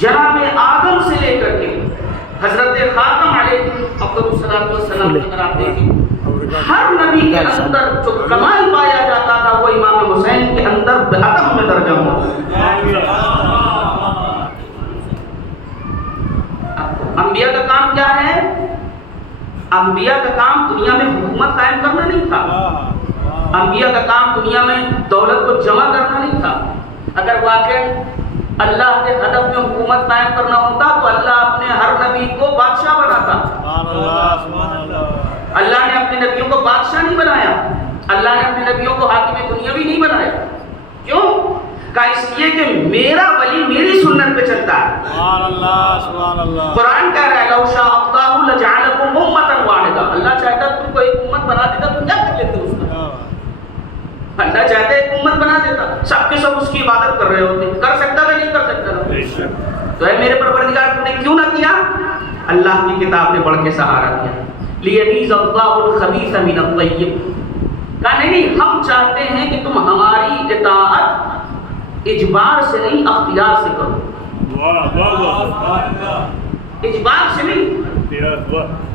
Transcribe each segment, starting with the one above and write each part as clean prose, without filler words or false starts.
جناب آدم سے لے کر کے حضرت خاتم علیہ السلام اگر آپ دیکھیں ہر نبی کے اندر جو کمال پایا جاتا تھا وہ امام حسین کے اندر عدم میں درجہ ہوا۔ انبیاء کا کام کیا ہے؟ انبیاء کا کام دنیا میں حکومت قائم کرنا نہیں تھا، انبیاء کا کام دنیا میں دولت کو جمع کرنا نہیں تھا۔ اگر واقعی اللہ کے ہدف میں حکومت قائم کرنا ہوتا تو اللہ اپنے ہر نبی کو بادشاہ بناتا۔ اللہ نے اپنے نبیوں کو بادشاہ نہیں بنایا، اللہ نے اپنے نبیوں کو حاکم دنیا بھی نہیں بنایا۔ کیوں؟ کہ اس لیے کہ میرا ولی میری سنت پہ چلتا ہے۔ قرآن کہہ رہا ہے لو شاء اللہ لجعلکم امۃ واحدہ، اللہ چاہتا تم کو ایک امت بنا دیتا تو کیا کر لیتے اس کا؟ اللہ چاہتا ایک امت بنا دیتا، سب کے سب اس کی عبادت کر رہے ہوتے، کر سکتا کہ نہیں کر سکتا؟ تو اے میرے پروردگار تم نے کیوں نہ کیا؟ اللہ کی کتاب نے بڑھ کے سہارا دیا، لیمیز اللہ الخبیث من الطیب۔ کہا نہیں ہم چاہتے ہیں کہ تم ہماری اطاعت اجبار سے نہیں اختیار سے کرو، اجبار سے نہیں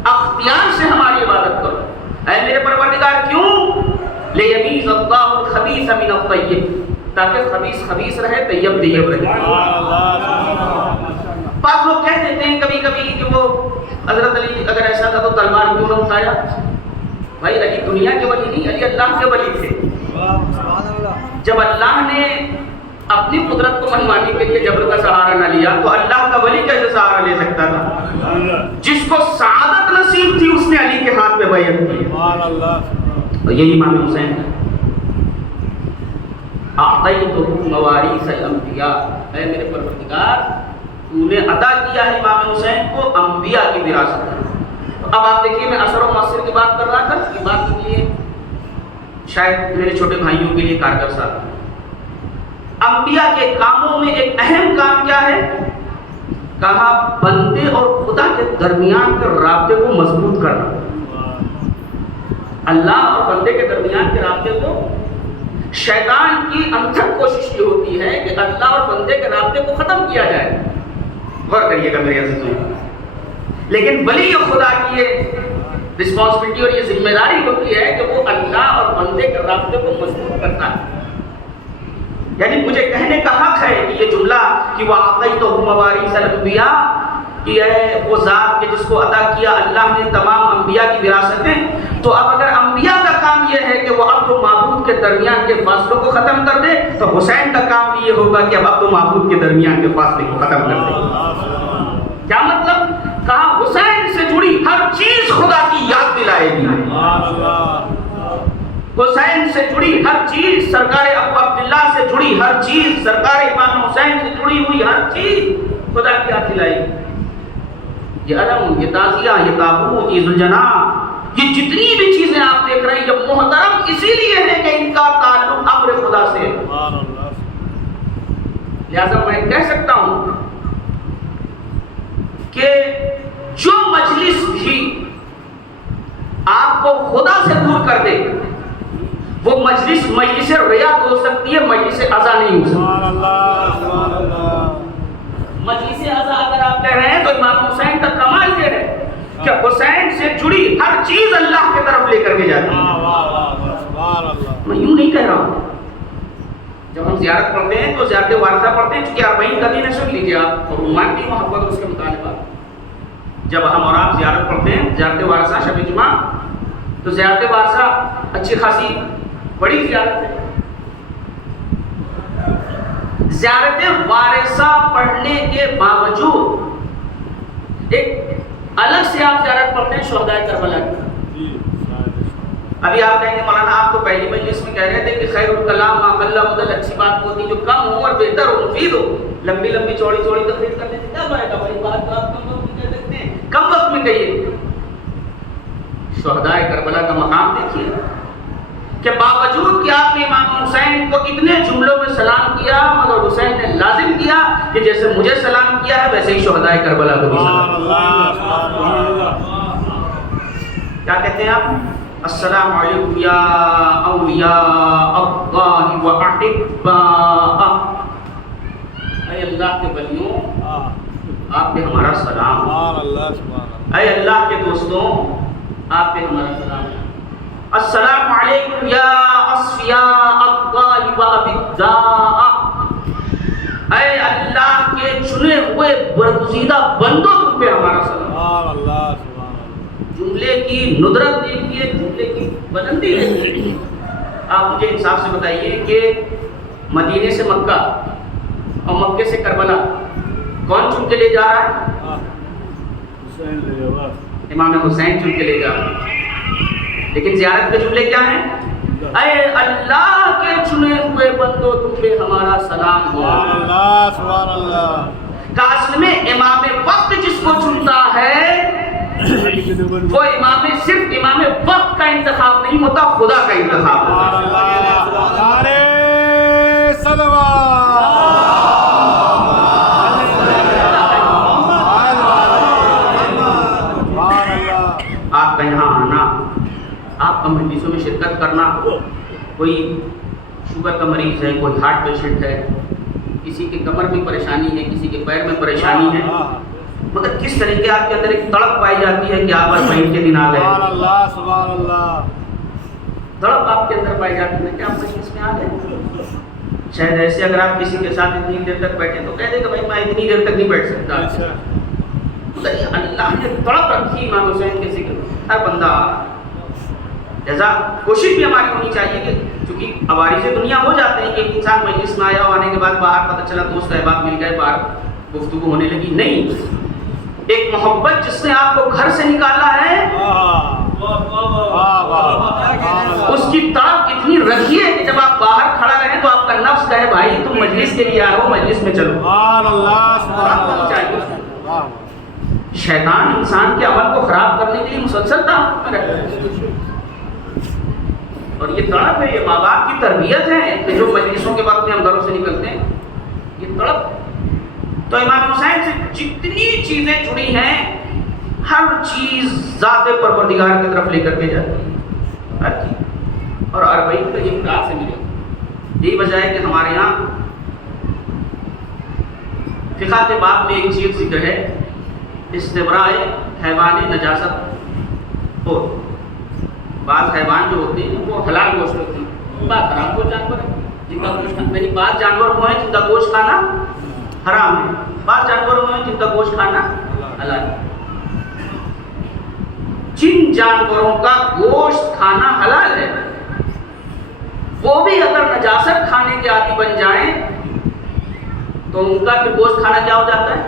اختیار سے ہماری عبادت کرو۔ اے میرے پروردگار کیوں؟ لیمیز اللہ الخبیث من الطیب، تاکہ خبیث خبیث رہے، طیب طیب رہے۔ بعض لوگ کہہ دیتے ہیں کبھی کبھی کہ وہ حضرت علی اگر ایسا تھا تو تلوار کیوں نہ اٹھایا؟ بھائی علی دنیا کے ولی نہیں، علی اللہ کے ولی تھے۔ جب اللہ نے اپنی قدرت کو منوانے کے لیے جبر کا سہارا نہ لیا تو اللہ کا ولی کیسے سہارا لے سکتا تھا؟ جس کو سعادت نصیب تھی اس نے علی کے ہاتھ میں بیعت کی۔ اور یہی امام حسین اعطیتہ مواریث الانبیاء، اے میرے پروردگار تو نے عطا کیا ہے امام حسین کو انبیاء کی وراثت۔ اب آپ دیکھیے میں اثر و مؤثر کی بات کر رہا تھا، اس کی بات کے لیے شاید میرے چھوٹے بھائیوں کے لیے کارگر ثابت ہے۔ انبیاء کے کاموں میں ایک اہم کام کیا ہے؟ کہا بندے اور خدا کے درمیان کے رابطے کو مضبوط کرنا۔ اللہ اور بندے کے درمیان کے رابطے کو، شیطان کی انتھک کوشش یہ ہوتی ہے کہ اللہ اور بندے کے رابطے کو ختم کیا جائے۔ غور کریے گا میرے عزیزوں، لیکن ولی خدا کی یہ رسپانسبلٹی اور یہ ذمہ داری ہوتی ہے کہ وہ اللہ اور بندے کے رابطے کو مضبوط کرتا ہے۔ یعنی مجھے کہنے کا حق ہے کہ یہ جملہ کہ وَأَعْطَيْتُهُ مَوَارِيثَ الْأَنْبِيَاءِ، کہ ہے وہ ذات کے جس کو عطا کیا اللہ نے تمام انبیاء کی وراثتیں، تو اب اگر انبیاء کا کام یہ ہے کہ وہ عبد و معبود کے درمیان کے فاصلوں کو ختم کر دے تو حسین کا کام بھی یہ ہوگا کہ اب عبد و معبود کے درمیان کے فاصلے کو ختم کر دے۔ کیا مطلب؟ کہا حسین سے جڑی ہر چیز خدا کی یاد دلائے گی، حسین سے جڑی ہر چیز، سرکار ابو عبداللہ سے جڑی ہر چیز، سرکار امام حسین سے جڑی ہوئی ہر چیز خدا کی یاد دلائے گی۔ یہ علم، یہ تعزیہ، یہ تابوت، یہ ذوالجناح، یہ جتنی بھی چیزیں آپ دیکھ رہے ہیں یہ محترم اسی لیے ہے کہ ان کا تعلق امر خدا سے ہے۔ لہذا میں کہہ سکتا ہوں کہ جو مجلس بھی آپ کو خدا سے دور کر دے وہ مجلس ریاض ہو سکتی ہے، مجلس عزا نہیں ہو سکتی۔ مجلس عزا اگر آپ کہہ رہے ہیں تو امام حسین کا کمال یہ ہے کہ حسین سے جڑی ہر چیز اللہ کی طرف لے کر کے جاتی ہے۔ میں یوں نہیں کہہ رہا ہوں، جب ہم زیارت پڑھتے ہیں تو زیارت وارثہ پڑھتے ہیں، چونکہ 40 کا دن ہے، سن لیجیے آپ، اور رومانٹی محبت اور اس کے مطالبات۔ جب ہم اور آپ زیارت پڑھتے ہیں زیارت وارثہ شب جمعہ، تو زیارت وارثہ اچھی خاصی بڑی زیارت ہے۔ زیارت وارثہ پڑھنے کے باوجود ایک الگ سے آپ زیارت پڑھتے ہیں شہدائے کربلا کی۔ ابھی آپ کہیں گے مولانا آپ تو پہلی مجلس میں کہہ رہے تھے کہ خیر الکلام ما قل ودل، اچھی بات ہوتی جو کم ہو اور بہتر ہو، مفید ہو۔ لمبی لمبی چوڑی چوڑی تقریر کرنے سے کیا فائدہ بھائی؟ بات آپ کم وقت میں کہہ سکتے ہیں، کم وقت میں کہیے۔ شہدائے کربلا کا مقام دیکھیے کہ باوجود کہ آپ نے امام حسین کو اتنے جملوں میں سلام کیا مگر حسین نے لازم کیا کہ جیسے مجھے سلام کیا ہے ویسے ہی شہدائے کربلا کو بھی سلام۔ کیا کہتے ہیں آپ؟ السلام علیکم یا اولیاء اللہ و احباء، اے اللہ کے ولیوں آپ پہ ہمارا سلام. سبحان اللہ سبحان اللہ. اے اللہ کے دوستوں آپ پہ ہمارا سلام. السلام علیکم یا اصفیاء الطاہب ابداء. اے اللہ کے چنے ہوئے برگزیدہ بندوں تم پہ ہمارا سلام. سبحان اللہ سبحان اللہ. جملے کی ندرت دیکھیے, جملے کی بلندی دیکھیے. آپ مجھے انصاف سے بتائیے کہ مدینے سے مکہ اور مکے سے کربلا کون چن کے لے جا رہا ہے؟ حسین لے جاؤ. امام حسین چن کے لے جا رہا ہے. لیکن زیارت کے جملے کیا ہیں؟ اے اللہ کے چنے ہوئے بندوں تم پہ ہمارا سلام ہو. سبحان اللہ سبحان اللہ. کہ اصل میں امام وقت جس کو چنتا ہے وہ صرف امام وقت کا انتخاب نہیں ہوتا, خدا کا انتخاب ہوتا ہے. نعرے صلوات. آپ کا یہاں آنا, آپ کا مجلسوں میں شرکت کرنا, کوئی شوگر کا مریض ہے, کوئی ہارٹ پیشنٹ ہے, کسی کے کمر میں پریشانی ہے, کسی کے پیر میں پریشانی ہے, مگر کس طریقے آپ کے اندر ایک تڑپ پائی جاتی ہے کہ آپ عید کے دن آ گئے. سبحان اللہ سبحان اللہ. تڑپ آپ کے اندر پائی جاتی ہے کہ آپ مجلس میں آ گئے. شاید ایسے اگر آپ کسی کے ساتھ اتنی دیر تک بیٹھے تو کہہ دے کہ بھائی میں اتنی دیر تک نہیں بیٹھ سکتا. اللہ نے تڑپ رکھی امام حسین کے ذکر. ہر بندہ جیسا کوشش بھی ہماری ہونی چاہیے کہ چونکہ عوارض دنیا ہو جاتے ہیں کہ ایک انسان مجلس میں آیا, آنے کے بعد باہر پتہ چلا دوست احباب مل گئے, باہر گفتگو ہونے لگی. نہیں, ایک محبت جس نے آپ کو گھر سے نکالا ہے اس کی طاقت اتنی رکھیے کہ جب آپ باہر کھڑا رہیں تو آپ کا نفس کہے بھائی تم مجلس کے لیے آئے ہو, مجلس میں چلو. سبحان اللہ سبحان اللہ. شیطان انسان کے عمل کو خراب کرنے کے لیے مسلسل تعاون میں رہتا ہے. اور یہ تڑپ ہے, یہ ماں باپ کی تربیت ہے کہ جو مجلسوں کے وقت میں ہم گھروں سے نکلتے ہیں, یہ تڑپ. تو امام حسین سے جتنی چیزیں جڑی ہیں ہر چیز ذات پروردگار کی طرف لے کر کے جاتی ہے, ہر چیز. اور اربعین کا یہ کہاں سے ملے؟ یہی وجہ ہے کہ ہمارے یہاں فقہ کے باب میں ایک چیز ذکر ہے, استبراء حیوان نجاست. ہو بعض حیوان جو ہوتے ہیں وہ حلال گوشت ہوتے ہیں, بعض حرام گوشت جانور ہیں جن کا گوشت کھانا, یعنی بعض جانور وہ ہیں جن کا گوشت کھانا حرام ہے, بعض جانور وہ ہیں جن کا گوشت کھانا حلال ہے. جن جانوروں کا گوشت کھانا حلال ہے وہ بھی اگر نجاست کھانے کے عادی بن جائیں تو ان کا پھر گوشت کھانا کیا ہو جاتا ہے,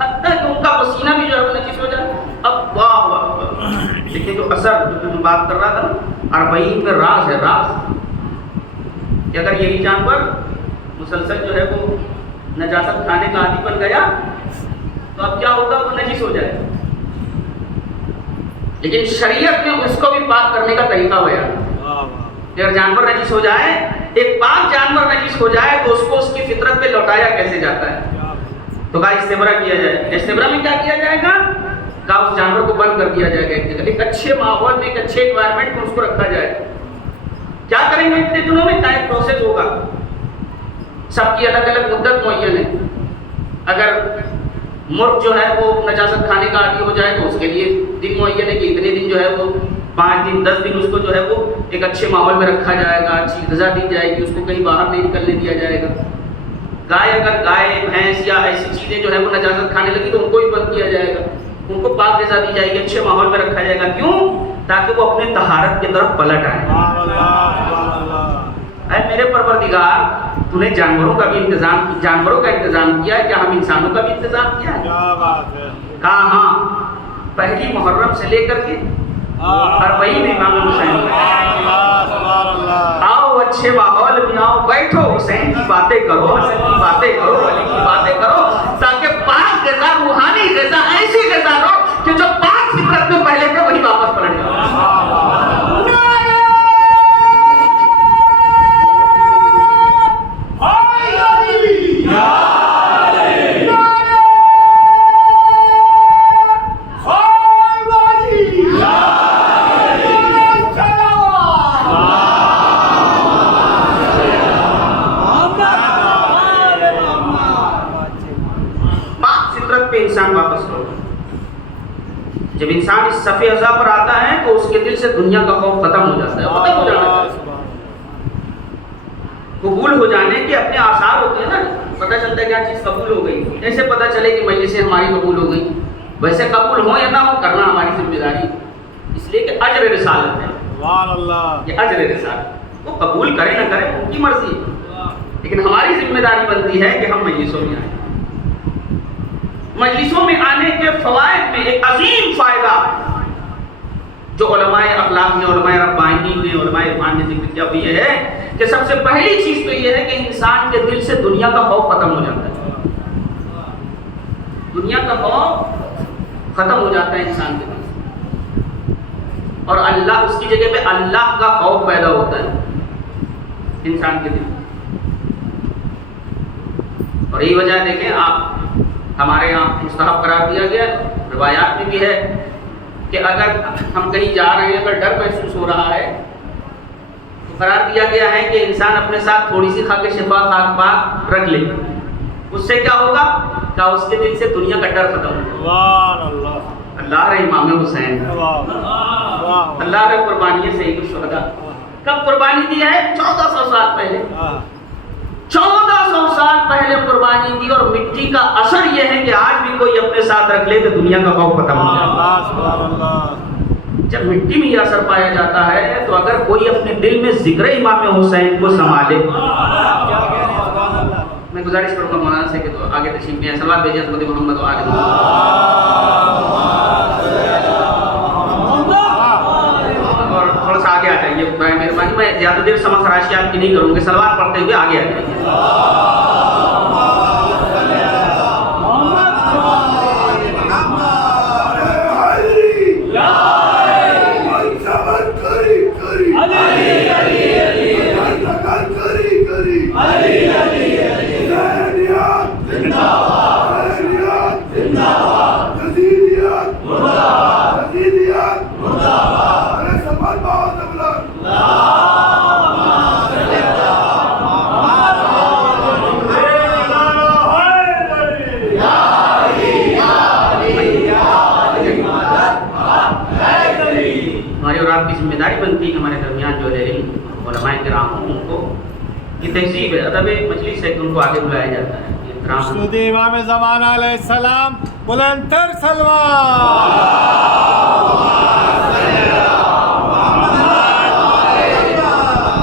حتیٰ کہ ان کا پسینہ بھی جو ہے وہ نجس ہو جائے. اب واہ واہ, لیکن جو اثر جو میں بات کر رہا تھا نا, اربعین میں راز ہے, راز کہ اگر یہی جانور مسلسل جو ہے وہ نجاست کھانے کا عادی بن گیا تو اب کیا ہوگا, وہ نجس ہو جائے. لیکن شریعت میں اس کو بھی پاک کرنے کا طریقہ ہوا. اگر جانور نجس ہو جائے, ایک پاک جانور نجس ہو جائے تو اس کو اس کی فطرت پہ لوٹایا کیسے جاتا ہے؟ تو کہا استبرا کیا جائے. استبرا میں کیا کیا جائے گا؟ کہا اس جانور کو بند کر دیا جائے گا ایک جگہ, ایک اچھے ماحول میں, ایک اچھے انوائرمنٹ میں اس کو رکھا جائے. کیا کریں گے اتنے دنوں میں؟ ایک پروسیس ہوگا, سب کی الگ الگ مدت معین ہے. اگر مرغ جو ہے وہ نجاست کھانے کا عادی ہو جائے تو اس کے لیے دن معین ہے کہ اتنے دن جو ہے وہ 5 دن 10 دن اس کو جو ہے وہ ایک اچھے ماحول میں رکھا جائے گا, اچھی غذا دی جائے گی, اس کو کہیں باہر نہیں نکلنے دیا جائے گا. گائے, اگر گائے بھینس یا ایسی چیزیں جو ہے وہ نجاست کھانے لگی تو ان کو بھی بند کیا جائے گا, ان کو پاک غذا دی جائے گی, اچھے ماحول میں رکھا جائے گا. کیوں؟ تاکہ وہ اپنے طہارت کی طرف پلٹ آئے. اے میرے پروردگار, تو نے جانوروں کا بھی انتظام, جانوروں کا انتظام کیا ہے, کیا ہم انسانوں کا بھی انتظام کیا ہے؟ کیا بات ہے. کہا ہاں, پہلی محرم سے لے کر کے اربعین امام حسین. آؤ اچھے ماحول میں آؤ, بیٹھو, حسین کی باتیں کرو, حسن کی باتیں کرو, علی کی باتیں کرو, تاکہ پاک غذا, روحانی غذا, ایسی غذا لو کہ جو پاک فطرت میں پہلے تھے وہی واپس پلٹ جاؤ. پہ انسان واپس لوٹا. جب انسان اس صفِ ازا پر آتا ہے تو اس کے دل سے دنیا کا خوف ختم ہو جاتا ہے. ختم ہو جانا چاہیے. قبول ہو جانے کے اپنے آثار ہوتے ہیں نا. پتہ چلتا ہے کیا چیز قبول ہو گئی. ایسے پتہ چلے کہ مجلسیں ہماری قبول ہو گئی. ویسے قبول ہو یا نہ ہو کرنا ہماری ذمہ داری. اس لیے کہ اجر رسالت ہے. سبحان اللہ. یہ اجر رسالت وہ قبول کرے نہ کرے ان کی مرضی ہے. لیکن ہماری ذمہ داری بنتی ہے کہ ہم مجلسوں میں آئیں. مجلسوں میں آنے کے فوائد میں ایک عظیم فائدہ جو علماء اخلاق نے، علماء ربانی نے، علماء عرفان نے ذکر کیا وہ یہ ہے کہ سب سے پہلی چیز تو یہ ہے کہ انسان کے دل سے دنیا کا خوف ختم ہو جاتا ہے. دنیا کا خوف ختم ہو جاتا ہے انسان کے دل سے، اور اللہ اس کی جگہ پہ اللہ کا خوف پیدا ہوتا ہے انسان کے دل میں. اور یہی وجہ دیکھیں آپ ہمارے یہاں مستحب قرار دیا گیا، روایات میں بھی ہے کہ اگر ہم کہیں جا رہے ہیں، اگر ڈر محسوس ہو رہا ہے تو قرار دیا گیا ہے کہ انسان اپنے ساتھ تھوڑی سی خاک شفا خاک پاک رکھ لے. اس سے کیا ہوگا کہ اس کے دل سے دنیا کا ڈر ختم ہوگا. سبحان اللہ. اللہ رہے امام حسین، اللہ رہے قربانی سید الشہداء. کب قربانی دی ہے؟ 1400 سال پہلے. 1400 سال پہلے قربانی دی. اور مٹی کا اثر یہ ہے کہ آج بھی کوئی اپنے ساتھ رکھ لے تو دنیا کا خوف ختم ہو جائے. جب مٹی میں یہ اثر پایا جاتا ہے تو اگر کوئی اپنے دل میں ذکر امام حسین کو سنبھالے. میں گزارش کروں گا مولانا سے کہ تو آگے تشریف لیں. سلوات بھیجیں حضرت محمد و آل محمد. اور تھوڑا سا آگے آ جائیے برائے مہربانی. میں زیادہ دیر سما خراشی آپ کی نہیں کروں گی. سلوات پڑھتے ہوئے آگے آ جائیے. بنتی ہے ہمارے درمیان جو علم علماء کرام ہوں ان کو یہ تہذیب ہے، ادب مجلس ہے کہ ان کو آگے بلایا جاتا ہے. مسعود امام زمان علیہ السلام بلند تر سلوات.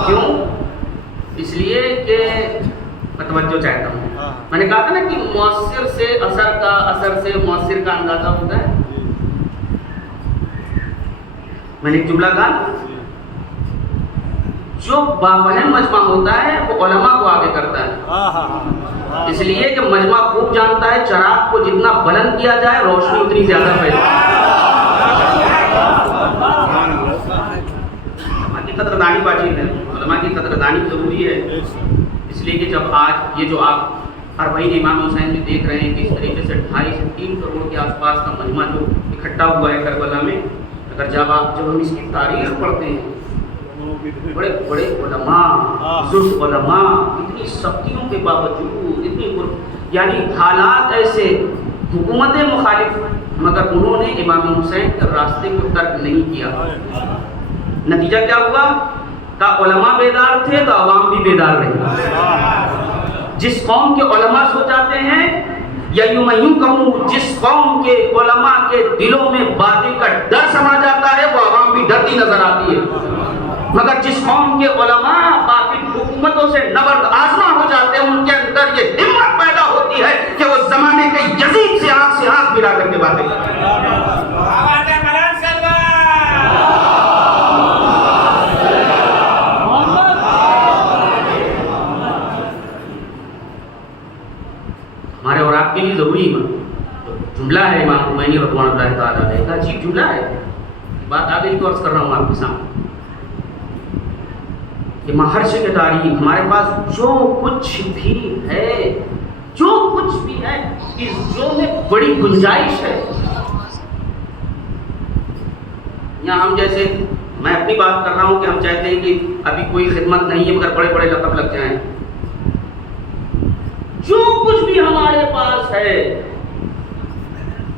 کیوں؟ اس لیے کہ میں توجہ چاہتا ہوں. میں نے کہا تھا نا کہ مؤثر سے اثر کا، اثر سے مؤثر کا اندازہ ہوتا ہے. میں نے ایک جملہ کہا، جو بافہم مجمع ہوتا ہے وہ علماء کو آگے کرتا ہے. اس لیے کہ مجمع خوب جانتا ہے چراغ کو جتنا بلند کیا جائے روشنی اتنی زیادہ پھیلے. علماء کی قدردانی واجب ہے، علماء کی قدردانی ضروری ہے. اس لیے کہ جب آج یہ جو آپ اربعین امام حسین میں دیکھ رہے ہیں کہ اس طریقے سے 2.5 سے 3 کروڑ کے آس پاس کا مجمع جو اکٹھا ہوا ہے کربلا میں، اگر جب ہم اس کی تاریخ پڑھتے ہیں، بڑے بڑے علماء، بزرگ علماء، اتنی سختیوں کے باوجود، اتنی یعنی حالات ایسے، حکومتیں مخالف، مگر انہوں نے امام حسین کے راستے کو ترک نہیں کیا. نتیجہ کیا ہوا کہ علماء بیدار تھے تو عوام بھی بیدار رہی. جس قوم کے علماء سو جاتے ہیں، یا یوں میں یوں کہوں جس قوم کے علماء کے دلوں میں باطل کا ڈر سما جاتا ہے وہ عوام بھی ڈرتی نظر آتی ہے. مگر جس قوم کے علماء باطل حکومتوں سے نبرد آزما ہو جاتے ہیں، ان کے اندر یہ ہمت پیدا ہوتی ہے کہ وہ زمانے کے یزید سے آنکھ ملا کر کے باتیں کرتے ہیں. ہمارے اور آپ کے لیے ضروری جملہ ہے امام خمینی رضوان اللہ تعالیٰ علیہ کا. عجیب جملہ ہے، بات آگے کی عرض کر رہا ہوں آپ کے سامنے. یہ محرشے کی تاریخ، ہمارے پاس جو کچھ بھی ہے، جو کچھ بھی ہے، اس جو میں بڑی گنجائش ہے. یہاں ہم جیسے، میں اپنی بات کر رہا ہوں کہ ہم چاہتے ہیں کہ ابھی کوئی خدمت نہیں ہے مگر بڑے بڑے لقب لگ جائیں. جو کچھ بھی ہمارے پاس ہے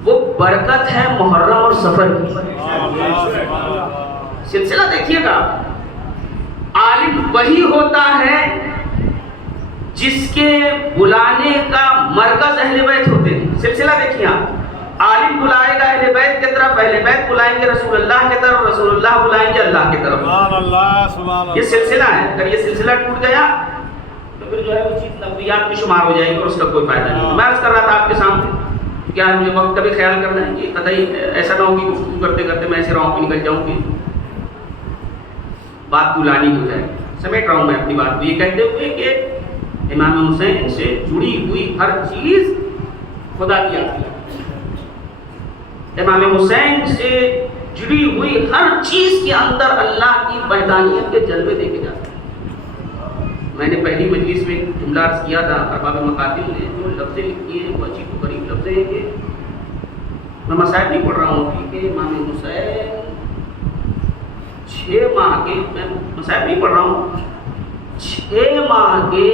وہ برکت ہے محرم اور سفر کی. سلسلہ دیکھیے گا. عالم وہی ہوتا ہے جس کے بلانے کا مرکز اہل بیت ہوتے ہیں. سلسلہ دیکھیے آپ. عالم بلائے گا اہل بیت کی طرف, اہل بیت بلائیں گے رسول اللہ کی طرف, رسول اللہ بلائیں گے اللہ کی طرف. یہ سلسلہ ہے. اگر یہ سلسلہ ٹوٹ گیا تو پھر جو ہے وہ چیز نبویات میں شمار ہو جائے گی اور اس کا کوئی فائدہ نہیں. میں عرض کر رہا تھا آپ کے سامنے کیا مجھے وقت کا بھی خیال کرنا ہے کہ قطعی ایسا نہ ہو کہ گفتگو کرتے کرتے میں ایسے راہوں پہ نکل جاؤں گی, بات بلانی ہو جائے. سمیٹ رہا ہوں میں اپنی بات کو یہ کہتے ہوئے کہ امام حسین سے جڑی ہوئی ہر چیز خدا کی آتی ہے. امام حسین سے جڑی ہوئی ہر چیز کے اندر اللہ کی وحدانیت کے جلوے دیکھے جاتے ہیں. میں نے پہلی مجلس میں ایک جملہ عرض کیا تھا, ارباب مقاتل نے جو لفظیں لکھی ہیں وہ عجیب و غریب لفظیں ہیں. کہ میں مسائل نہیں پڑھ رہا ہوں کہ امام حسین 6 ماہ کے, میں مسائل نہیں پڑھ رہا ہوں, 6 ماہ کے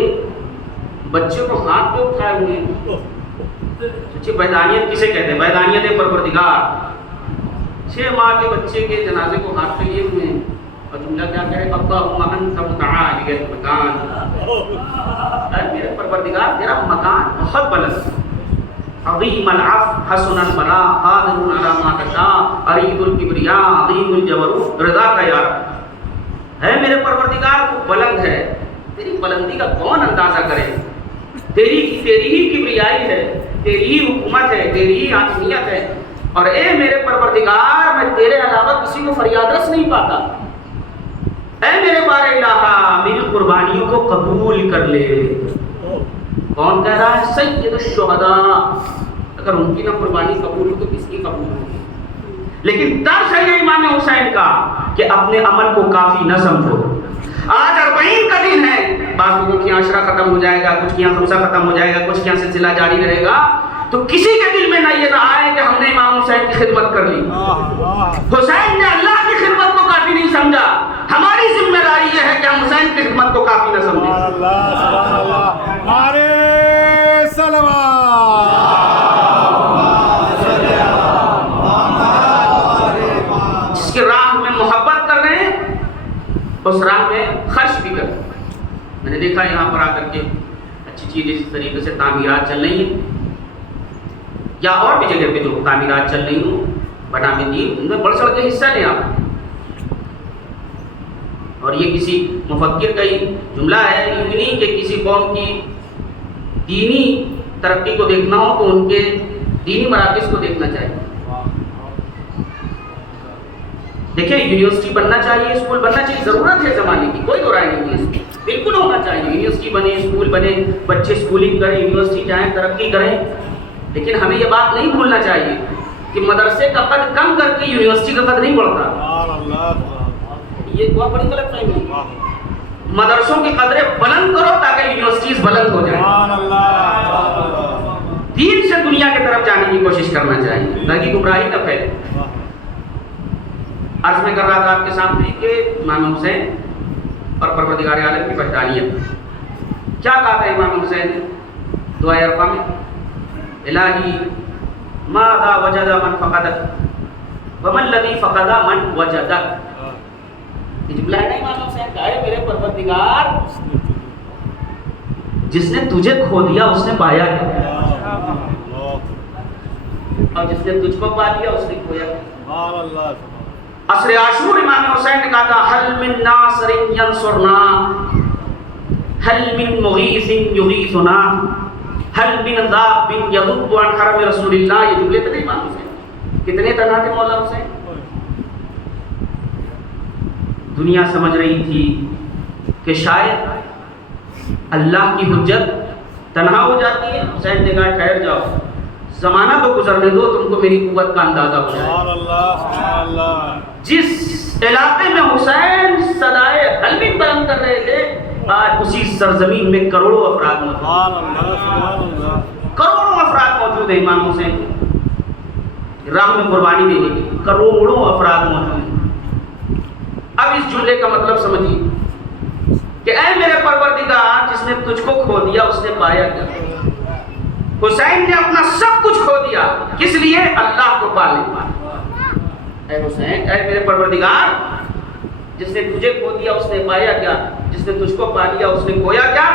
بچے کو ہاتھ پہ اٹھائے ہوئے ہیں. سچی وحدانیت کسے کہتے ہیں؟ وحدانیت پروردگار. 6 ماہ کے بچے کے جنازے کو ہاتھ پہ لیے ہوئے ہیں اور جملہ کیا کہے, اللہم انت متعالی المکان, اے میرے پروردگار تیرا مکان بہت بلند, عظیم العفو حسن البلاء قادر علی ما تشاء ارید الکبریاء عظیم الجبروت رضا کا یا رب. ہے میرے پروردگار تو بلند ہے, تیری بلندی کا کون اندازہ کرے. تیری ہی کبریائی ہے, تیری ہی حکومت ہے, تیری ہی حاکمیت ہے, اور اے میرے پروردگار میں تیرے علاوہ کسی کو فریاد رس نہیں پاتا. اے میرے بار الہ میری قربانیوں کو قبول کر لے. کون کہہ رہا ہے؟ سید الشہداء. اگر ان کی نہ قربانی قبول ہو تو کس کی قبول ہوگی؟ لیکن طرز ہے یہ امام حسین کا کہ اپنے عمل کو کافی نہ سمجھو. آج 40 کا دن ہے, بعض لوگوں کی عشرہ ختم ہو جائے گا, کچھ کی خمسہ ختم ہو جائے گا, کچھ کی سلسلہ جاری رہے گا, تو کسی کے دل میں نہ یہ نہ آئے کہ ہم نے امام حسین کی خدمت کر لی. حسین نے اللہ کی خدمت کو کافی نہیں سمجھا. ہماری ذمہ داری یہ ہے کہ ہم حسین کی خدمت کو کافی نہ سمجھیں. جس کی راہ میں محبت کر رہے ہیں اس راہ میں خرچ بھی کر. میں نے دیکھا یہاں پر آ کر کے اچھی چیز اس طریقے سے تعمیرات چل رہی ہیں, یا اور بھی جگہ پہ جو تعمیرات چل رہی ہوں بنا میں دین, ان میں بڑھ چڑھ کے حصہ لیں آپ. اور یہ کسی مفکر کا ہی جملہ ہے, یہ بھی نہیں کہ کسی قوم کی دینی ترقی کو دیکھنا ہو تو ان کے دینی مراکز کو دیکھنا چاہیے. دیکھیں یونیورسٹی بننا چاہیے, اسکول بننا چاہیے, ضرورت ہے زمانے کی, کوئی دو رائے نہیں ہے, بالکل ہونا چاہیے. یونیورسٹی بنے, اسکول بنے, بچے اسکولنگ کریں, یونیورسٹی جائیں, ترقی کریں. لیکن ہمیں یہ بات نہیں بھولنا چاہیے کہ مدرسے کا قد کم کر کے یونیورسٹی کا قد نہیں بڑھتا. یہ بہت بڑی غلط فہمی ہے. مدرسوں کی قدریں بلند کرو تاکہ یونیورسٹیز بلند ہو جائیں. دین سے دنیا کی طرف جانے کی کوشش کرنا چاہیے تاکہ گمراہی نہ پھیلے. عرض میں کر رہا تھا آپ کے سامنے کہ امام حسین اور پروردگار عالم کی وحدانیت. کیا کہا تھا امام حسین نے دعائے عرفہ میں؟ الہی ماذا وجد من فقدک ومن الذی فقد من وجدک. یہ جملہ ہے نا امام حسین کا, ہے میرے پروردگار جس نے تجھے کھو دیا اس نے پایا کیا, اور جس نے تجھ کو پا لیا اس نے کھویا. عصر عاشور امام حسین نے کہا تھا حل من ناصر ینصرنا حل من مغیث یغیثنا حل من ذاب یذب عن حرم رسول اللہ. یہ جملے تھے امام حسین. کتنے تنہا تھے مولا حسین. دنیا سمجھ رہی تھی کہ شاید اللہ کی حجت تنہا ہو جاتی ہے. حسین نے کہا ٹھہر جاؤ, زمانہ تو گزرنے دو, تم کو میری قوت کا اندازہ ہو جائے. جس علاقے میں حسین صدائے حلمی بلند کر رہے تھے, آج اسی سرزمین میں کروڑوں افراد موجود ہیں. کروڑوں افراد موجود ہیں امام حسین راہ میں قربانی دینے کے, کروڑوں افراد موجود ہیں. اب اس جملے کا مطلب سمجھیے کہ اے میرے پروردگار جس نے تجھ کو کھو دیا اس نے پایا کیا. حسین نے اپنا سب کچھ کھو دیا، کس لیے؟ اللہ کو پالنے۔ اے حسین، اے میرے پروردگار، جس نے تجھے کھو دیا اس نے پایا کیا؟ جس نے تجھ کو پا لیا اس نے کھویا کیا؟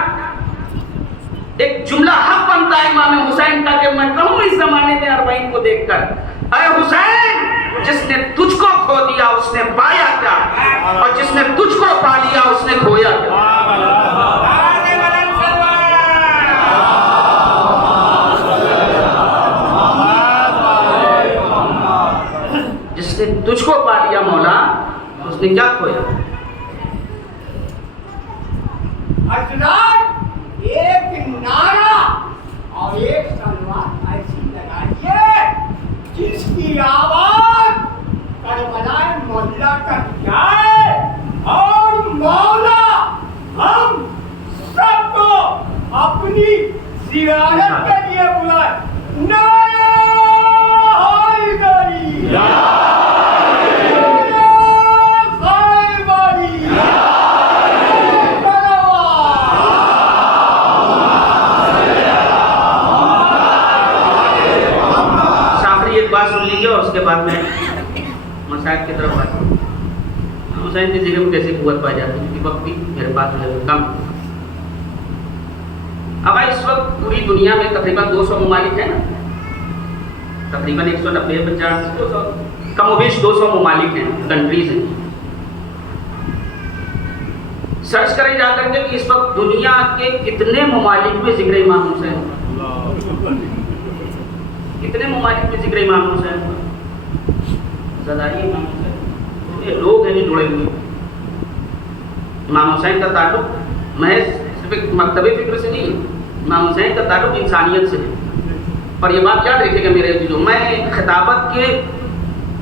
ایک جملہ حق بنتا ہے امام حسین کا کہ میں کہوں اس زمانے میں 40 کو دیکھ کر، اے حسین، جس نے تجھ کو کھو دیا اس نے پایا کیا، اور جس نے تجھ کو پا لیا اس نے کھویا کیا؟ جس نے تجھ کو پا لیا مولا، اس نے کیا کھویا؟ ایک نعرہ اور ایک تلوار ایسی لگائیے جس کی آواز کربلا مولا تک جائے، اور مولا ہم سب کو اپنی زیارت کے لیے بلائے۔ نعرہ حیدری، بات سن لیجیے اور اس کے بعد میں مسائل کی طرف آتا ہوں۔ حسین کی ذکر میں کیسے قوت پائی جاتی ہے، وقت بھی میرے پاس جو ہے کم۔ اب اس وقت پوری دنیا میں تقریباً 200 ممالک ہیں نا، تقریباً 190 50 200 کم و بیش 200 ممالک ہیں، کنٹریز ہیں۔ سرچ کریں جا کر کے کہ اس وقت دنیا کے کتنے ممالک میں ذکر امام حسین، کتنے ممالک میں ذکر امام حسین ہوا؟ زداری امام حسین، یہ لوگ ہیں جو جڑے ہوئے۔ امام حسین کا تعلق محض صرف ایک مکتب فکر سے نہیں ہے، امام حسین کا تعلق انسانیت سے ہے۔ اور یہ بات یاد رکھیے گا میرے جو میں خطابت کے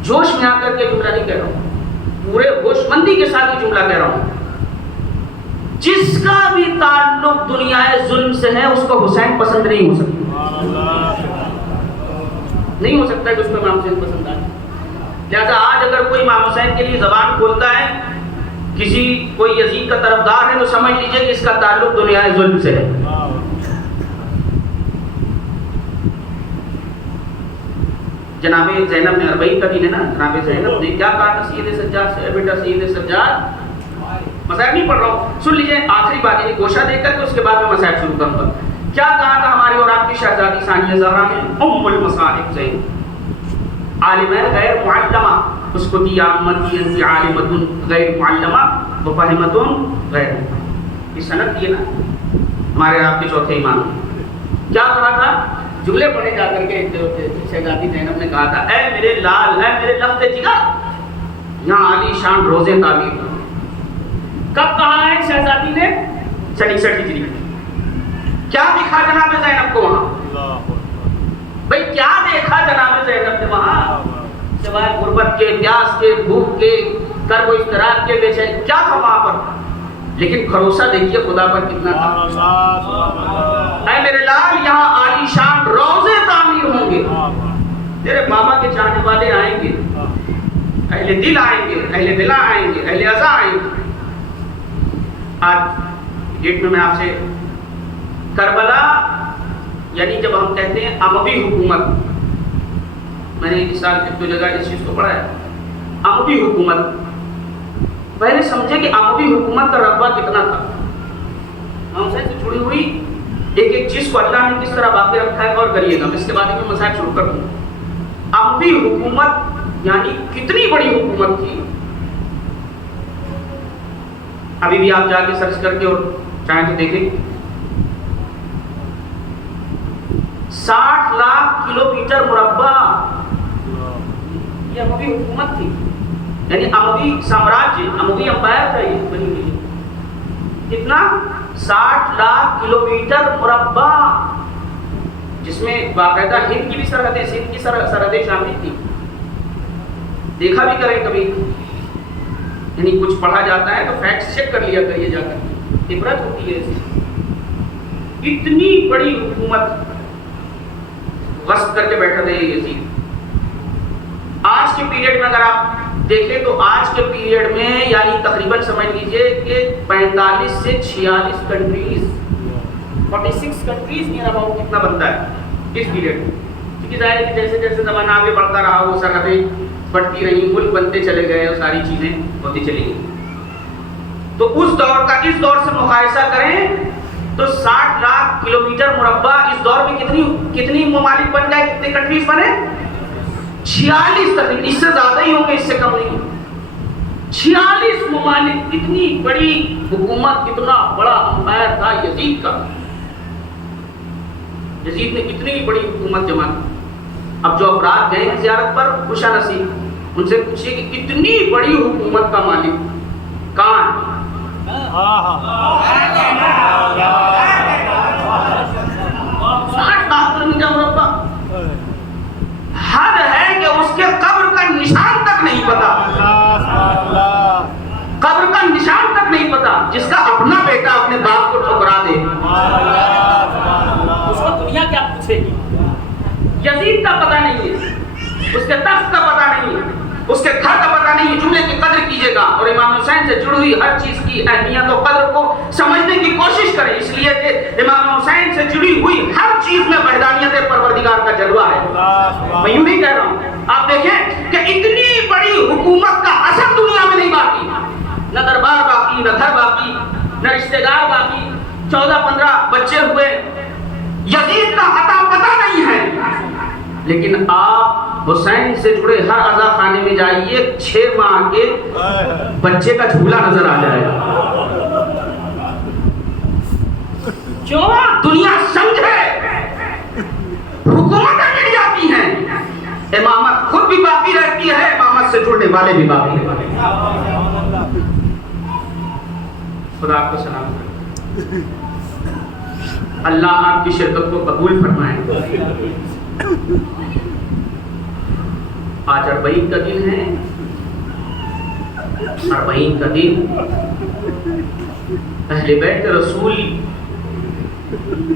جوش میں آ کر کے جملہ نہیں کہہ رہا ہوں، پورے ہوش مندی کے ساتھ یہ جملہ کہہ رہا ہوں۔ جس کا بھی تعلق دنیا ظلم سے ہے اس کو حسین پسند نہیں ہو سکتا، نہیں ہو سکتا ہے کہ اس کو امام حسین پسند آئے۔ لہذا آج اگر کوئی امام حسین کے لیے زبان کھولتا ہے، کسی کوئی یزید کا طرفدار ہے، تو سمجھ لیجئے کہ اس کا تعلق دنیا ظلم سے ہے۔ جناب زینب نے 40 کا دن ہے نا، جناب زینب نے کیا کہا تھا سید سجاد سے؟ بیٹا سید سجاد، مسائل نہیں پڑھ رہا ہوں، سن لیجئے آخری بات، یہ گوشہ دے کر کے اس کے بعد میں مسائل شروع کروں گا۔ کیا کہا تھا ہماری اور آپ کی شہزادی ثانیہ زہرا نے؟ ام المصائب زینب، عالمہ غیر معلمہ، اس کو دی امتی انت عالمۃ غیر معلمہ وفاہمۃ غیر، یہ سند دی نا ہمارے آپ کے چوتھے امام۔ کیا کہا تھا؟ جملے پڑھے جا کر کے شہزادی زینب نے کہا تھا، اے میرے لال، اے میرے لخت جگر، یہاں عالی شان روزے تعمیر۔ کب کہا ہے شہزادی نے؟ 66 ہجری میں۔ کیا دیکھا جناب زینب کو وہاں؟ بھئی کیا دیکھا جناب زینب نے وہاں؟ سوائے غربت کے، پیاس کے، بھوک کے، کرب و اضطراب کے، بے چین، کیا تھا وہاں پر؟ لیکن بھروسہ دیکھیے خدا پر کتنا تھا۔ اے میرے لال، یہاں عالی شان روزے تعمیر ہوں گے، تیرے بابا کے چاہنے والے آئیں گے، اہل دل آئیں گے، اہل دلہ آئیں گے، اہل عزا آئیں گے۔ آج گیٹ میں آپ سے کربلا، یعنی جب ہم کہتے ہیں اموی حکومت، میں نے اس سال ایک دو جگہ اس چیز کو پڑھا ہے، اموی حکومت، پہلے سمجھے کہ اموی حکومت کا رقبہ کتنا تھا، امام حسین سے جڑی ہوئی ایک ایک چیز کو اللہ نے کس طرح باقی رکھا ہے، اور کریے گا، اس کے بعد میں مسائل شروع کر دوں۔ اموی حکومت یعنی کتنی بڑی حکومت تھی، ابھی بھی آپ جا کے سرچ کر کے اور چاہیں تو دیکھیں، 60 لاکھ کلومیٹر مربع یہ اموی حکومت تھی، یعنی اموی سامراجیہ، اموی امپائر تھا یہ بنی ہوئی۔ کتنا؟ 60 لاکھ کلومیٹر مربع، جس میں باقاعدہ ہند کی بھی سرحدیں، سندھ کی سرحدیں شامل تھی۔ دیکھا بھی کریں کبھی، یعنی کچھ پڑھا جاتا ہے تو فیکٹس چیک کر لیا کریے جا کر، عبرت ہوتی ہے اسے۔ اتنی بڑی حکومت غصب کر کے بیٹھا تھا یہ یزید۔ آج کے پیریڈ میں اگر آپ دیکھیں تو آج کے پیریڈ میں یعنی تقریباً سمجھ لیجئے کہ 45 سے 46 کنٹریز، 46 کنٹریز نیئر اباؤٹ کتنا بنتا ہے، اس پیریڈ میں، کیونکہ ظاہر ہے کہ جیسے جیسے زمانہ آگے بڑھتا رہا وہ سرحدیں بڑھتی رہی، ملک بنتے چلے گئے اور ساری چیزیں ہوتی چلی گئی. تو اس دور کا اس دور سے مقایسہ کریں تو 60 لاکھ کلومیٹر مربع اس دور میں کتنی ممالک بن گئے، کتنے کنٹریز بنے؟ 46 تقریباً. اس سے زیادہ ہی ہوں گے، اس سے کم نہیں. 46 ممالک. اتنی بڑی حکومت، اتنا بڑا امپائر تھا یزید کا. یزید نے اتنی بڑی حکومت جمع کی. اب جو افراد گئے ہیں زیارت پر خوش نصیب، ان سے پوچھیے کہ اتنی بڑی حکومت کا مالک کہاں ہے؟ حد ہے کہ اس کے قبر کا نشان تک نہیں پتا. قبر کا نشان تک نہیں پتا. جس کا اپنا بیٹا اپنے باپ کو ٹھکرا دے اس کو دنیا کیا پوچھے گی؟ یزید کا پتہ نہیں ہے، اس کے تخت کا پتہ نہیں ہے، اس کے گھر کا پتہ نہیں ہے. جملے کی قدر کیجیے گا اور امام حسین سے جڑی ہوئی ہر چیز کی اہمیت و قدر کو سمجھنے کی کوشش کریں، اس لیے کہ امام حسین سے جڑی ہوئی ہر چیز میں وحدانیت پروردگار کا جلوہ ہے. میں یوں نہیں کہہ رہا ہوں. آپ دیکھیں کہ اتنی بڑی حکومت کا اثر دنیا میں نہیں باقی، نہ دربار باقی، نہ گھر باقی، نہ رشتہ دار باقی. 14-15 بچے ہوئے، یزید کا عطا پتہ نہیں ہے. لیکن آپ حسین سے جڑے ہر عزا خانے میں جائیے، 6 ماہ کے بچے کا جھولا نظر آ جائے گا. کیوں؟ دنیا سمجھے حکومتیں مل جاتی ہیں، امامت خود بھی باقی رہتی ہے، امامت سے جڑنے والے بھی باقی رہتے ہیں. خدا آپ کو سلام کرے. اللہ آپ کی شرکت کو قبول فرمائے. آج 40 کا دن ہے. 40 کا دن اہل بیت رسول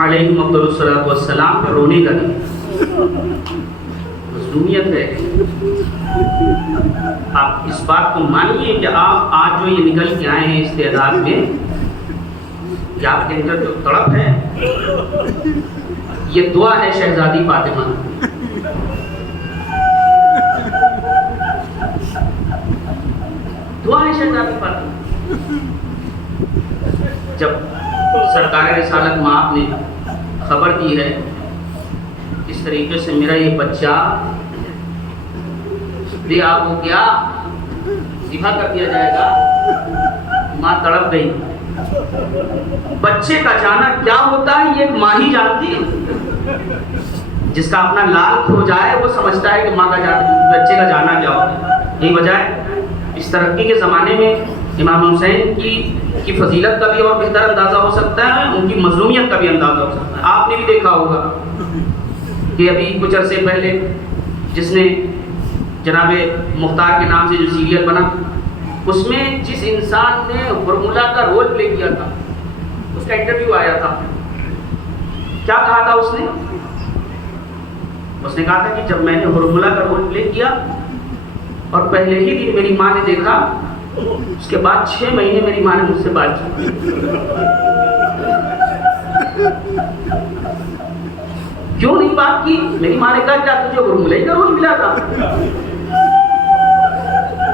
علیہم افضل الصلوۃ والسلام کا رونے کا دن، مظلومیت ہے. آپ اس بات کو مانیے کہ آپ آج جو یہ نکل کے آئے ہیں استعداد میں، کہ آپ کے اندر جو تڑپ ہے، یہ دعا ہے شہزادی فاطمہ. دعا ہے شہزادی فاطمہ. جب سرکار رسالت مآب نے خبر دی ہے اس طریقے سے میرا یہ بچہ بے آب ہو گیا، ذبح کر دیا جائے گا، ماں تڑپ گئی. بچے کا جانا کیا ہوتا ہے یہ ماں ہی جانتی ہے. جس کا اپنا لال کھو جائے وہ سمجھتا ہے کہ ماں کا جانا، بچے کا جانا کیا ہوتا ہے. یہی وجہ ہے اس ترقی کے زمانے میں امام حسین کی فضیلت کا بھی اور بہتر اندازہ ہو سکتا ہے، ان کی مظلومیت کا بھی اندازہ ہو سکتا ہے. آپ نے بھی دیکھا ہوگا کہ ابھی کچھ عرصے پہلے جس نے جناب مختار کے نام سے جو سیریل بنا، اس میں جس انسان نے ہرملا کا رول پلے کیا تھا، اس کا انٹرویو آیا تھا. کیا کہا تھا اس نے کہا تھا کہ جب میں نے ہرملا کا رول پلے کیا اور پہلے ہی دن میری ماں نے دیکھا، اس کے بعد 6 مہینے میری ماں نے مجھ سے بات کی. کیوں نہیں بات کی؟ میری ماں نے کہا کیا تجھے ہرملا ہی کا رول ملا تھا؟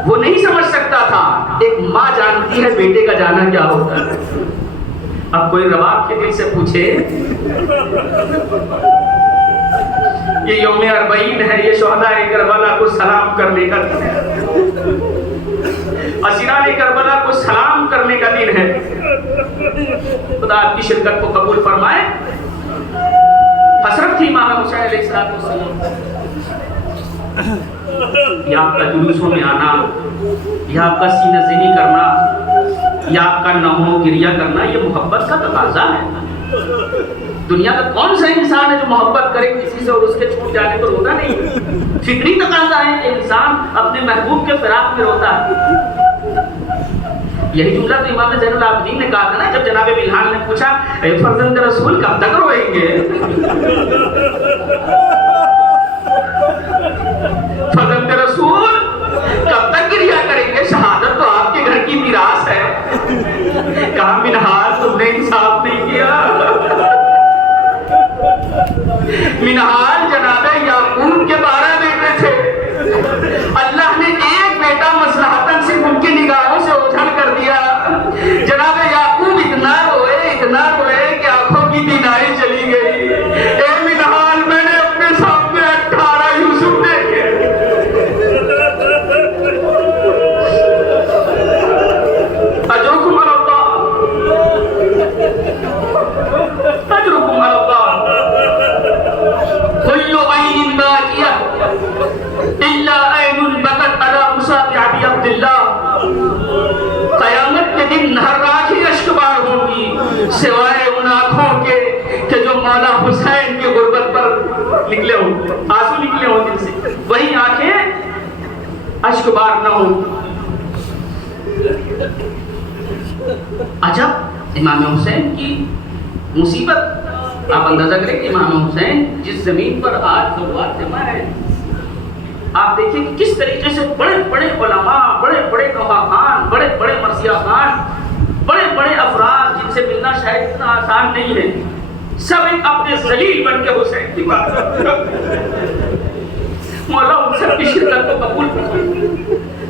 وہ نہیں سمجھ سکتا تھا. ایک ماں جانتی ہے بیٹے کا جانا کیا ہوتا ہے. اب کوئی رباب کے دل سے پوچھے، یہ یوم 40 ہے، یہ شہداء کربلا کو سلام کرنے کا دن ہے، اسیران کربلا کو سلام کرنے کا دن ہے. خدا آپ کی شرکت کو قبول فرمائے. حسرت تھی امام حسین علیہ السلام. یا آپ کا جلوسوں میں آنا، یا آپ کا سینہ زنی کرنا، یا آپ کا نمو گریہ کرنا، یہ محبت کا تقاضا ہے. دنیا کا کون سا انسان ہے جو محبت کرے کسی سے اور اس کے چھوٹ جانے پر روتا نہیں؟ فطری تقاضا ہے کہ انسان اپنے محبوب کے فراق میں روتا ہے. یہی جملہ تو امام زین العابدین نے کہا تھا نا، جب جناب بلال نے پوچھا اے فرزند رسول کب تک روئیں گے؟ فرزند رسول کب تک گریہ کریں گے؟ شہادت تو آپ کے گھر کی میراث ہے. کہا منہار تم نے انصاف نہیں کیا، منہال جناب یعقوب کے 12 بیٹے تھے. اللہ نے ایک بیٹا مصلحتاً صرف ان کی نگاہوں سے اوجھل کر دیا. جناب یعقوب اتنا روئے کہ آنکھوں کی بینائی چلی گئی. اے منہال میں نے اپنے سامنے 18 یوسف دیکھے. اجرکم علی اللہ کل عین باکیہ الا عین بکت علی مصاب ابی عبداللہ. قیامت کے دن ہر راہ ہی اشکبار ہوگی سوائے ان آنکھوں کے کہ جو مولا حسین کی غربت پر نکلے ہوں، آنسو نکلے ہوں دل سے، وہی آنکھیں اشکبار نہ ہوں. عجب امام حسین کی مصیبت. آپ اندازہ کریں کہ امام حسین جس زمین پر آج ضرورات جمع ہے، آپ دیکھیں کہ کس طریقے سے بڑے بڑے علماء، بڑے بڑے گواہ خان، بڑے بڑے مرثیہ خان، بڑے بڑے افراد جن سے ملنا شاید اتنا آسان نہیں ہے، سب ایک اپنے ذلیل بن کے حسین کی بات مولا ان سب کی شرکت کو قبول فرمائے.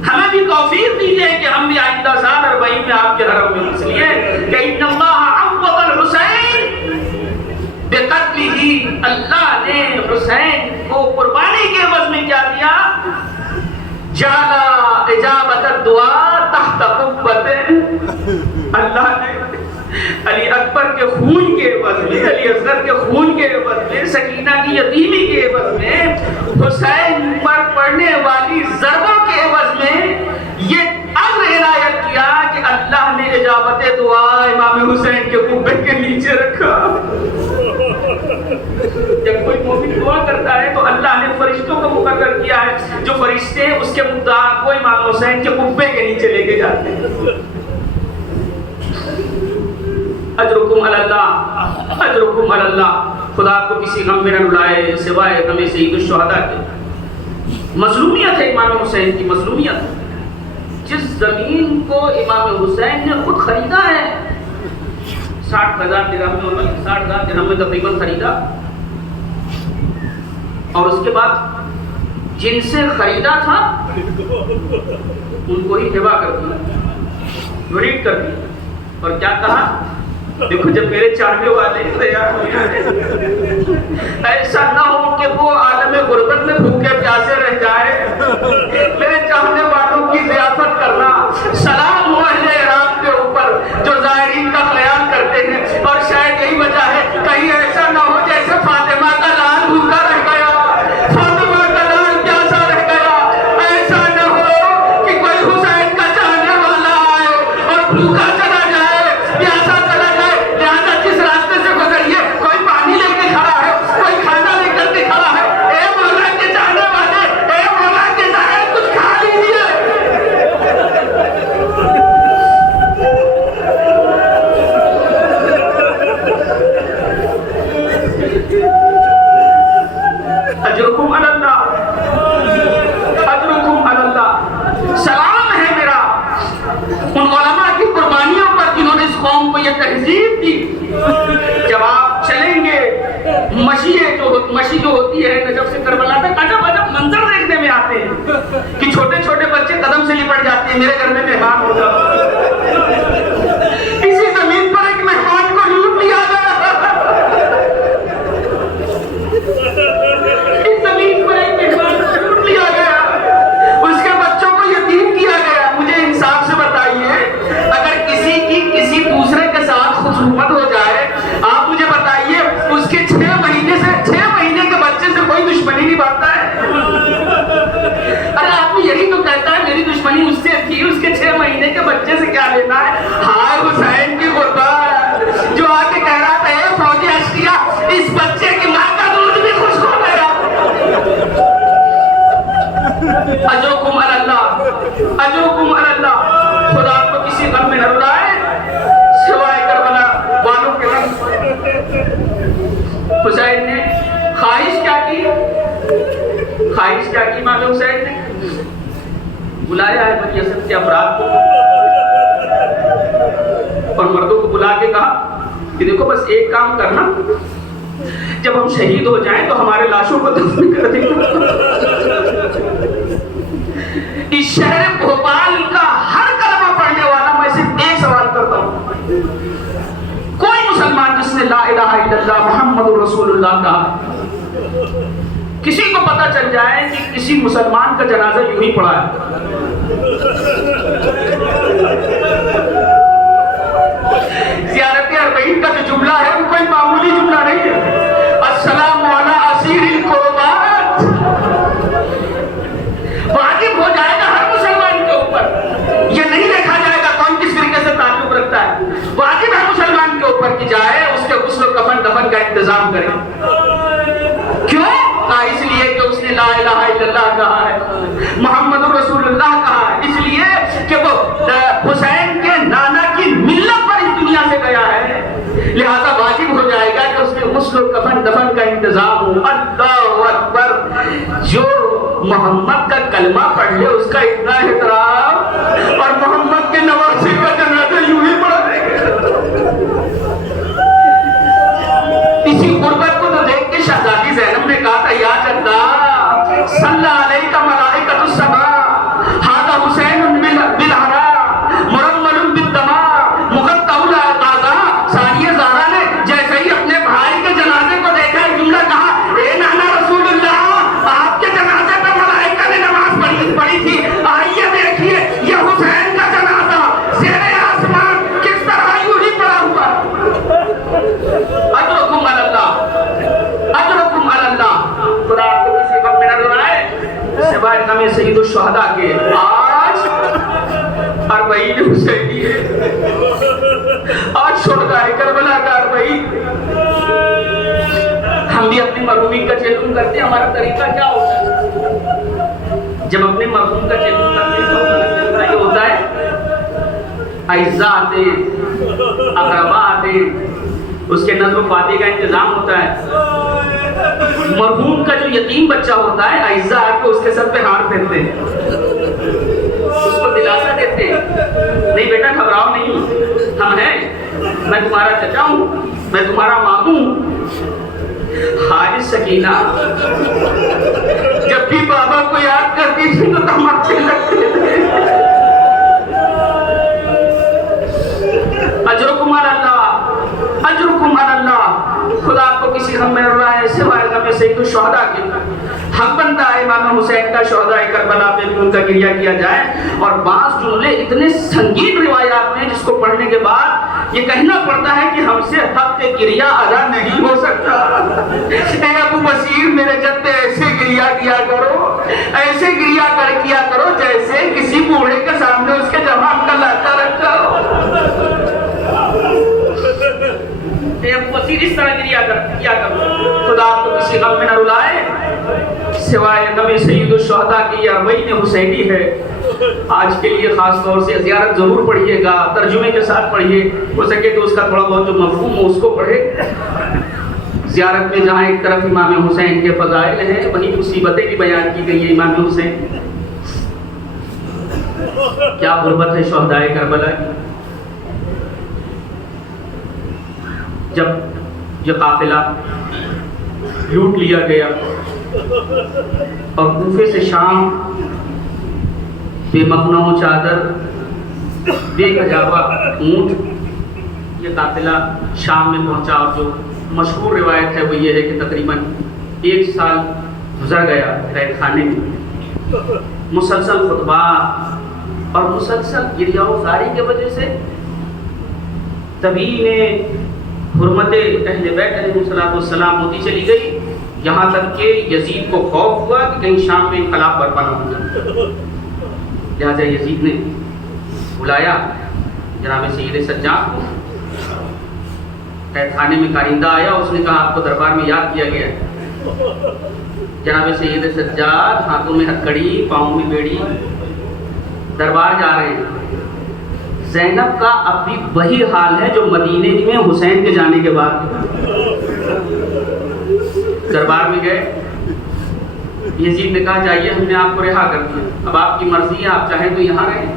ہمیں بھی توفیق دیجیے کہ ہم بھی آئندہ سال 40 میں آپ کے حرم میں، اس لیے کہ ان اللہ عوض الحسین بقتلہ، اللہ نے حسین کو قربانی کے عوض میں کیا دیا؟ جعل اجابت الدعاء تحت قبۃ. اللہ نے علی اکبر کے خون کے عوض میں، علی اصغر کے خون کے عوض میں، سکینہ کی یتیمی کے عوض میں، حسین پر پڑنے والی ضربوں کے عوض میں یہ امر عنایت کیا کہ اللہ نے اجابت دعا امام حسین کے قبے کے نیچے رکھا. جب کوئی مومن دعا کرتا ہے تو اللہ نے فرشتوں کو مقرر کیا ہے، جو فرشتے اس کے مدعا کو امام حسین کے قبے کے نیچے لے کے جاتے ہیں. اجرکم علی اللہ، اجرکم علی اللہ. خدا کو کسی غم میں نہ رلائے سوائے غم سید الشہداء کے. مظلومیت ہے امام حسین کی، مظلومیت. جس زمین کو امام حسین نے خود خریدا ہے، 60,000 درہم میں تقریباً خریدا، اور اس کے بعد جن سے خریدا تھا ان کو ہی ہبا کر دیا، ڈونیٹ کر دیا. اور کیا کہا؟ دیکھو جب میرے چاہنے والے تیار ہو جائے، ایسا نہ ہو کہ وہ عالم غربت میں بھوکے پیاسے رہ جائے. میرے چاہنے والوں کی ضیافت کرنا. سلام ہو اہل عراق کے اوپر جو زائرین کا خیال کرتے ہیں. اور شاید یہی وجہ ہے کہیں ایسا نہ ہو جیسے فاطمہ کا لال بھوکا رہ گیا، فاطمہ کا لال پیاسا رہ گیا. ایسا نہ ہو کہ کوئی حسین کا چاہنے والا آئے اور بھوکا چلا جائے، پیاسا چلا جائے. لہذا جس راستے سے گزریے کوئی پانی لے کے کھڑا ہے، کوئی کھانا لے کر کے کھڑا ہے. اے مولا کے چاہنے والے، اے مولا کے ظاہر کچھ کھا لیجیے. اجرکم علی اللہ، اجرکم علی اللہ. سلام ہے میرا ان علماء کی قربانیوں پر جنہوں نے اس قوم کو یہ تہذیب دی. جب آپ چلیں گے مشی جو ہوتی ہے نجف سے کربلا تک، عجب عجب منظر دیکھنے میں آتے ہیں کہ چھوٹے چھوٹے بچے قدم سے لپٹ جاتے ہیں. میرے گھر میں مہمان ہوگا، اسی زمین پر ایک مہمان کو لوٹ لیا گیا، اس زمین پر ایک مہمان کو لوٹ لیا گیا، اس کے بچوں کو یتیم کیا گیا. مجھے انصاف سے بتائیے، اگر کسی کی کسی دوسرے کے ساتھ خصومت ہو جائے، آپ مجھے بتائیے اس کے 6 مہینے کے بچے سے کوئی دشمنی نہیں بانٹتا ہے؟ ارے آپ یہی تو کہتا ہے میری دشمنی اس سے تھی، اس کے 6 مہینے کے بچے سے کیا لینا ہے؟ ہائے حسین کی غربت جو آ کے کہہ رہا تھا اے فوجی اشکیا، اس بچے کی ماں کا دودھ بھی خشک ہو گیا. اجرکم علی اللہ، اجرکم علی اللہ. خدا کو کسی غم میں نہ رلائے سوائے کربلا والوں کے غم. حسین نے خواہش کیا کی؟ خواہش کیا کی امام حسین نے؟ بلایا ہے بنی اسد کے افراد کو اور مردوں کو بلا کے کہا کہ دیکھو بس ایک کام کرنا، جب ہم شہید ہو جائیں تو ہمارے لاشوں کو دفن کر دیں۔ اس شہر بھوپال کا ہر کلمہ پڑھنے والا میں صرف ایک سوال کرتا ہوں، کوئی مسلمان جس نے لا الہ الا اللہ محمد رسول اللہ کہا، کسی کو پتہ چل جائے کہ کسی مسلمان کا جنازہ یوں ہی پڑا ہے، زیارت اربعین کا جو جملہ ہے وہ کوئی معمولی جملہ نہیں ہے، السلام علی اسیر القربات، واجب ہو جائے گا ہر مسلمان کے اوپر، یہ نہیں دیکھا جائے گا کون کس فرقے سے تعلق رکھتا ہے، واجب ہے مسلمان کے اوپر کی جائے اس کے غسل و کفن دفن کا انتظام کرے۔ کیوں؟ اس لیے کہ اس نے لا الہ الا اللہ کہا ہے، محمد رسول اللہ کہا ہے، اس لیے کہ وہ حسین کے نانا کی ملت پر اس دنیا سے گیا ہے، لہذا واجب ہو جائے گا کہ اس کے غسل و کفن دفن کا انتظام ہو۔ اللہ اکبر، جو محمد کا کلمہ پڑھ لے اس کا اتنا احترام، اور محمد کے نواسے کا جنازہ یوں ہی پڑھا دیں گے۔ اسی غربت کو تو دیکھ کے شہزادی زینب نے کہا تھا، یا جدہ صلی علیہ ملائکۃ السماء ھذا حسین بالہرا مرمل بالدماء مقطع الاعضاء۔ ثانیہ زہرا نے جیسے ہی اپنے بھائی کے جنازے کو دیکھا ایک جملہ کہا، اے نانا رسول اللہ، آپ کے جنازے پہ ملائکہ نے نماز پڑھی تھی، آئیے دیکھیے یہ حسین کا جنازہ زیر آسمان کس طرح یوں ہی پڑا ہوا۔ اجرکم علی اللہ، اجرکم علی اللہ، خدا آپ کو کسی غم میں نہ ڈالے سوائے غم سید الشہداء کے۔ آج اربعین حسینی ہے، آج شہدائے کربلا کا اربعین، ہم بھی اپنی مرحومی کا چیلنج کرتے ہیں۔ ہمارا طریقہ کیا ہوتا ہے جب اپنے مرحوم کا چیلنج کرتے ہیں؟ تو یہ ہوتا ہے اعزاء آتے ہیں، اقرباء آتے ہیں، اس کے نظر و فاتح کا انتظام ہوتا ہے۔ مرحوم کا جو یتیم بچہ ہوتا ہے، اعزاء آ کے اس کے سر پہ ہاتھ پھیرتے ہیں، اس کو دلاسا دیتے ہیں، نہیں بیٹا گھبراؤ نہیں، ہم ہیں، میں تمہارا چچا ہوں، میں تمہارا ماموں ہوں۔ حارث سکینہ جب بھی بابا کو یاد کرتی تھی تو تماچے لگتے تھے۔ اجرکم علی اللہ، اجرکم علی اللہ، خدا آپ کو کسی غم میں نہ ڈالے سوائے غم سید الشہداء کے۔ حق بنتا ہے امام حسین کا شہداء کربلا پہ بھی ان کا گریہ کیا جائے، اور بعض جملے اتنے سنگین روایات میں جس کو پڑھنے کے بعد یہ کہنا پڑتا ہے کہ ہم سے حق گریہ ادا نہیں ہو سکتا۔ اے ابو بصیر میرے جد ایسے گریہ کیا کرو، ایسے گریہ کیا کرو جیسے کسی بوڑھے کے سامنے اس کے جوان کا لاتا رکھا ہو۔ اے ابو بصیر اس طرح گریہ کیا کرو، خدا آپ کو کسی غم میں نہ رلائے سوائے غم سید الشہداء کی۔ یہ اربعین حسینی ہے، آج کے لیے خاص طور سے زیارت ضرور پڑھیے گا، ترجمے کے ساتھ پڑھیے، ہو سکے تو اس کا تھوڑا بہت جو مفہوم ہو اس کو پڑھے۔ زیارت میں جہاں ایک طرف امام حسین کے فضائل ہیں، وہیں مصیبتیں بھی بیان کی گئی ہیں امام حسین۔ کیا غربت ہے شہداء کربلا کی۔ جب یہ قافلہ لوٹ لیا گیا اور کوفے سے شام بے مخنہ و چادر بے کجاوا اونٹ، یہ قافلہ شام میں پہنچا، اور جو مشہور روایت ہے وہ یہ ہے کہ تقریباً 1 سال گزر گیا قید خانے میں، مسلسل خطبات اور مسلسل گریہ و زاری کی وجہ سے تبیین حرمت اہل بیت علیہ السلام ہوتی چلی گئی، یہاں تک کہ یزید کو خوف ہوا کہ کہیں شام میں انقلاب برپا نہ ہو جائے، لہٰذا یزید نے بلایا جناب سید سجاد کو، قید خانے میں کارندہ آیا، اس نے کہا آپ کو دربار میں یاد کیا گیا ہے۔ جناب سید سجاد ہاتھوں میں ہتھکڑی پاؤں میں بیڑی دربار جا رہے ہیں۔ زینب کا اب بھی وہی حال ہے جو مدینے میں حسین کے جانے کے بعد۔ دربار میں گئے، یزید نے کہا جائیے ہم نے آپ کو رہا کر دیا، اب آپ کی مرضی ہے، آپ چاہیں تو یہاں رہیں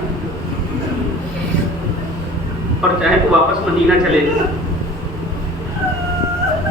اور چاہیں تو واپس مدینہ چلے جائیں۔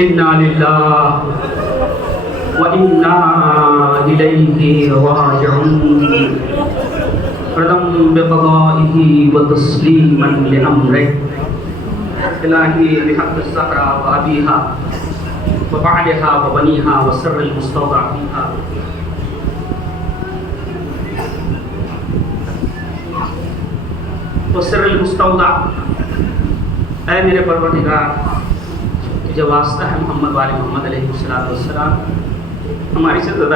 انا للہ وَإِنَّا إِلَيْهِ رَاجِعُونَ ردم بقضائه وتسليما لأمره إلهي بحق الزهرة وأبيها وبعلها وبنيها وسر المستودع فيها وسر المستودع اے میرے پروردگار جو واسطہ ہے محمد والے محمد علیہ السلام ہماری سے زیادہ